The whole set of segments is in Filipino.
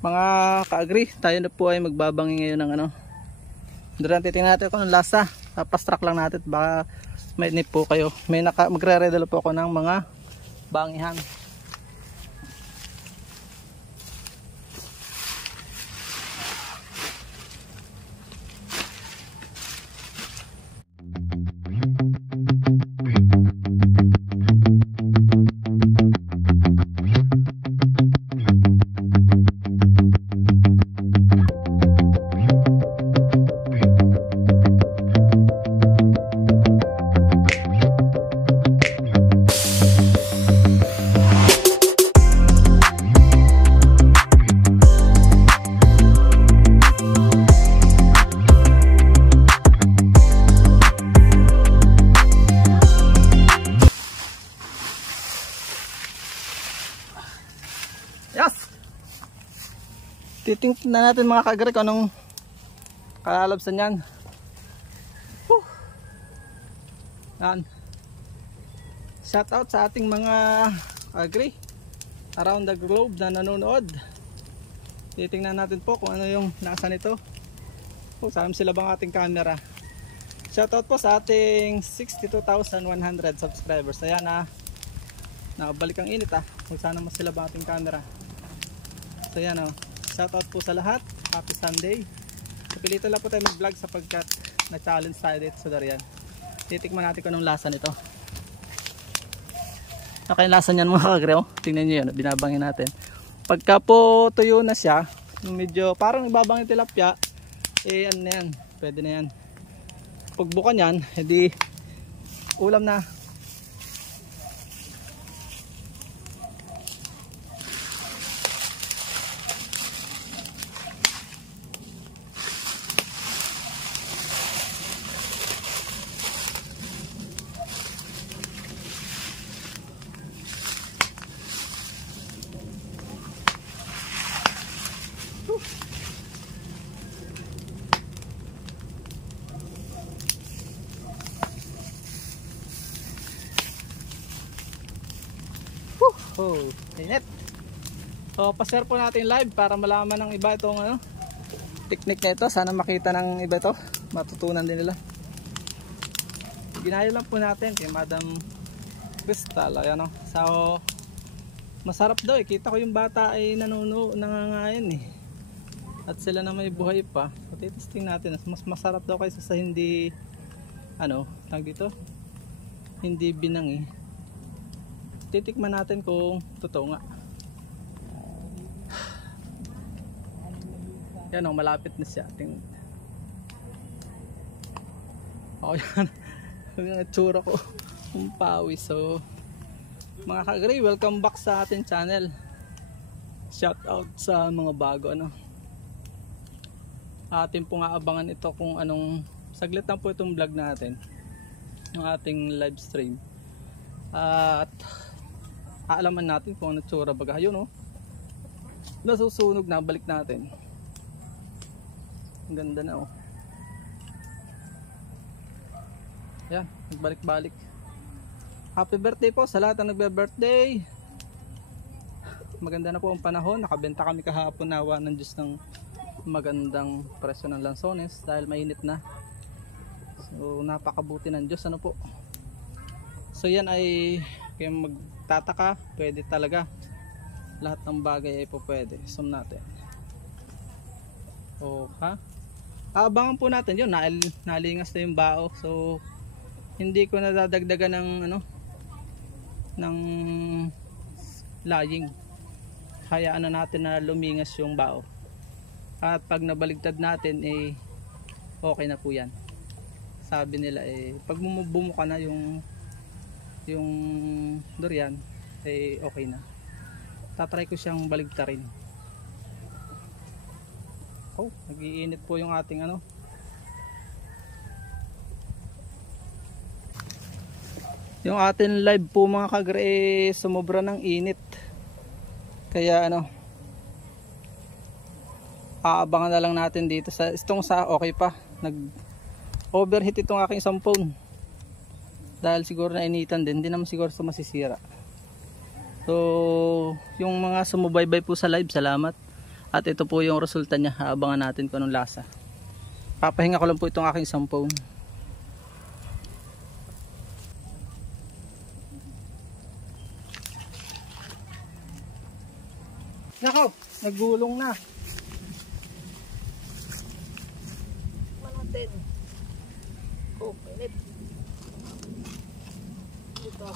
Mga ka-agri, tayo na po ay magbabangi ngayon ng ano. Doon titingnan natin kung anong lasa. Pastrack lang natin, baka may nip po kayo. Magre-redalo po ako ng mga bangihan. Titingnan natin mga ka-agri kung anong kalalabsan yan. Yan. Shout out sa ating mga agri around the globe na nanonood. Titingnan natin po kung ano yung nasa nito. Saan sila bang ating camera. Shout out po sa ating 62,100 subscribers. Ayan nakabalik ang init kung saan naman sila bang ating camera. So yan shout out po sa lahat. Happy Sunday. Napilitan lang po tayo mag-vlog sapagkat na-challenge tayo dito sa Darian. Titikman natin kung anong lasa nito. Okay, lasa niyan mga ka-agri. Tingnan nyo yun, binabangin natin. Pagka po tuyo na siya, medyo parang ibabangin tilapia, ano na yan, pwede na yan. Pagbuka niyan, edi ulam na. Init. So pa-share po natin live para malaman ng iba itong technique na ito. Sana makita ng iba ito, matutunan din nila. Ginaya lang po natin kay Madam Crystal. Ayan So masarap daw kita ko yung bata ay nangangain at sila na may buhay pa. So testing natin, mas masarap daw kaysa sa hindi tag dito, hindi binang titikman natin kung totoo nga. Yan malapit na siya. Yan yung itsura ko, pawis. So mga ka-agri, welcome back sa ating channel. Shout out sa mga bago atin pong aabangan ito kung anong saglit lang po itong vlog natin, yung ating live stream, at aalaman natin kung ano tsura baga. Yun nasusunog na, balik natin. Ang ganda na yan, nagbalik-balik. Happy birthday po sa lahat ng nagbe-birthday. Maganda na po ang panahon. Nakabenta kami kahapon, nawa ng Diyos ng magandang presyo ng lansones dahil mainit na. So napakabuti ng Diyos po. So yan ay kaya magtataka, pwede talaga. Lahat ng bagay ay po pwede. Zoom natin. Abangan po natin yun. Nalingas na yung bao. So hindi ko nadadagdagan ng laying. Hayaan na natin na lumingas yung bao. At pag nabaligtad natin okay na po yan. Sabi nila pag bumuka na yung durian okay na. Tatry ko siyang baligtarin. Nag-iinit po yung ating yung ating live po mga ka-agri, sumobra ng init. Kaya aabangan na lang natin dito sa okay pa. Nag-overheat itong aking cellphone. Dahil siguro na initan din, hindi naman siguro masisira. So yung mga sumubaybay po sa live, salamat. At ito po yung resulta niya. Abangan natin kung anong lasa. Papahinga ko lang po itong aking isang phone. Nako, naggulong na. Manatin. Oh, pinit. Ito.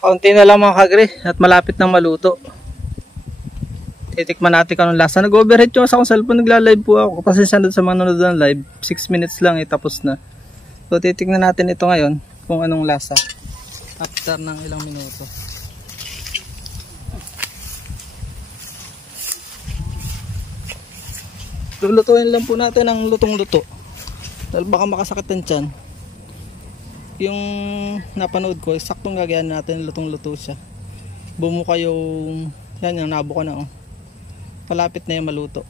Kaunti na lang mga kagre at malapit nang maluto. Titikman natin kung anong lasa. Nag-overhead yung sa akong cellphone, nagla-live po ako. Pasensya na sa mga nanonood ng live. 6 minutes lang tapos na. So titikman natin ito ngayon kung anong lasa. After ng ilang minuto. Lulutuin lang po natin ang lutong-luto. Dahil baka makasakit ang tiyan. Yung napanood ko, saktong gagayan natin, lutong-luto siya. Bumuka yung, yan yung nabuka na oh. Palapit na yung maluto.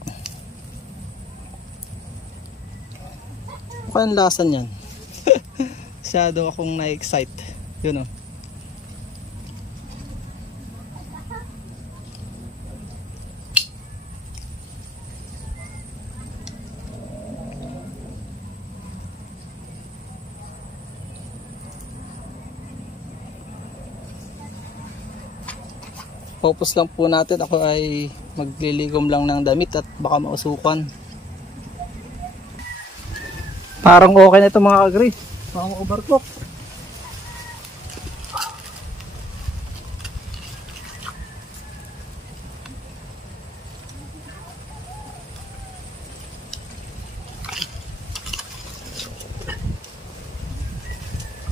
Mukha yung lasa niyan. Masyado akong na-excite. Yun oh. Focus lang po natin. Ako ay magliligom lang ng damit at baka mausukan. Parang okay na ito mga kagri. Baka ma-overcook.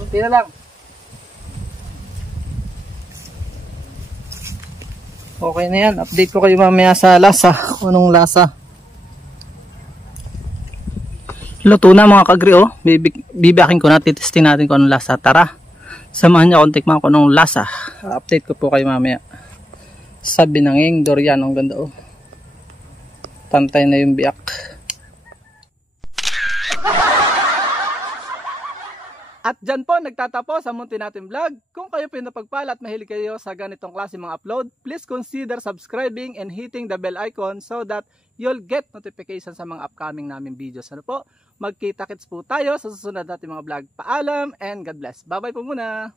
Kunti na lang. Okay na yan. Update ko kayo mamaya sa lasa. Kung anong lasa. Luto na mga kagri oh. Bibiyakin ko na. Titesting natin kung anong lasa. Tara. Samahan niyo akong tikman kung anong lasa. Update ko po kayo mamaya. Sa Binanging Dorian. Ang ganda oh. Pantay na yung biyak. At dyan po nagtatapos ang munti natin vlog. Kung kayo pinapagpala at mahilig kayo sa ganitong klase mga upload, please consider subscribing and hitting the bell icon so that you'll get notification sa mga upcoming namin videos. Ano po? Magkita-kits po tayo sa susunod natin mga vlog. Paalam and God bless. Bye bye po muna!